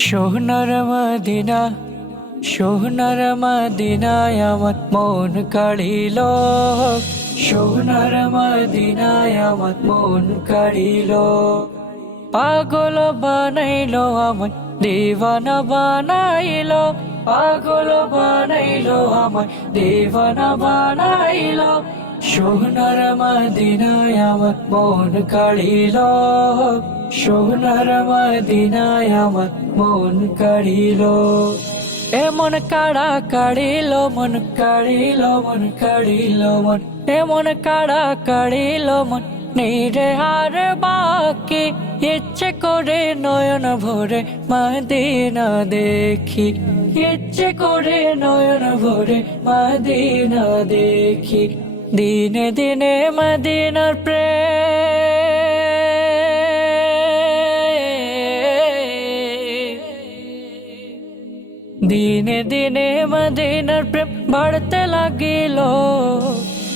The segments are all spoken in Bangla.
সোহনার মদিনা, সোহনার মদিনায় আমার মন কাড়িল। সোহনার মদিনায় আমার মন কাড়িল। পাগল বানাইলো, আমার দেওয়ানা বানাইলো। পাগল বানাইলো, আমার দেওয়ানা বানাইলো। সোহনার মদিনায় আমার মন কাড়িল। সোহনার মদিনায় আমার মন কাড়িল। এমন কাড়া কাড়িল, মন কাড়িল মন কাড়িল, মন। এমন কাড়া কাড়িল, মন। নিরে আর বাকি ইচ্ছে করে নয়ন ভরে মাদিনা দেখি। ইচ্ছে করে নয়ন ভরে মাদিনা দেখি। দিনে দিনে মদিনার প্রেম দিনে দিনে মদিনার প্রেম বাড়তে লাগিল।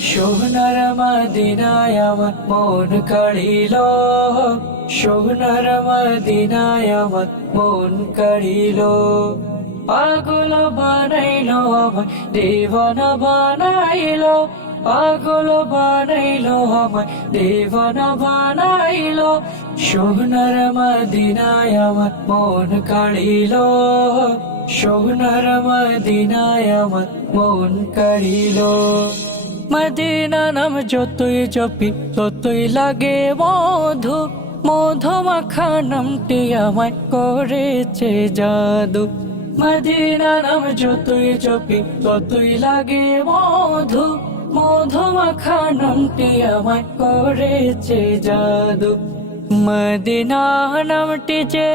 সোহনার মদিনায় আমার মন কাড়িল। সোহনার মদিনায় আমার মন কাড়িল। পাগল বানাইল আমার দেওয়ানা বানাইল। পাগল বানাইল আমার দেওয়ানা বানাইল। সোহনার মদিনায় আমার মন কাড়িল। সোহনার মদিনায় আমার মন কাড়িল। মদিনা নাম যতই জপি, ততই লাগে মধু। মধু মাখা নামটি আমায় করেছে জাদু। মদিনা নাম যতই জপি, ততই লাগে মধু। মধু মাখা নামটি আমায় করেছে জাদু। মদিনা নামটি যে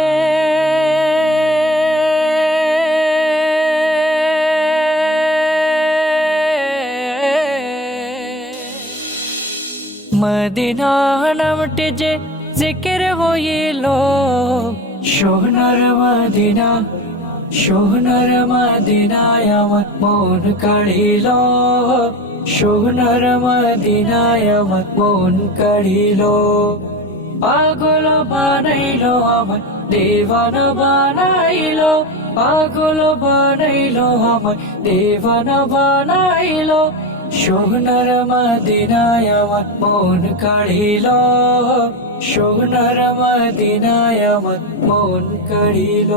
মদিনা নামটি যে জিকির হইল সোনার মদিনা সোনার মদিনায় আমার মন কাড়িল সোনার মদিনায় আমার মন কাড়িল পাগল বানাইল আমায়, দেওয়ানা বানাইল, পাগল বানাইল আমায়, দেওয়ানা বানাইল। সোনার মদিনায় আমার মন কাড়িল সোনার মদিনায় আমার মন কাড়িল।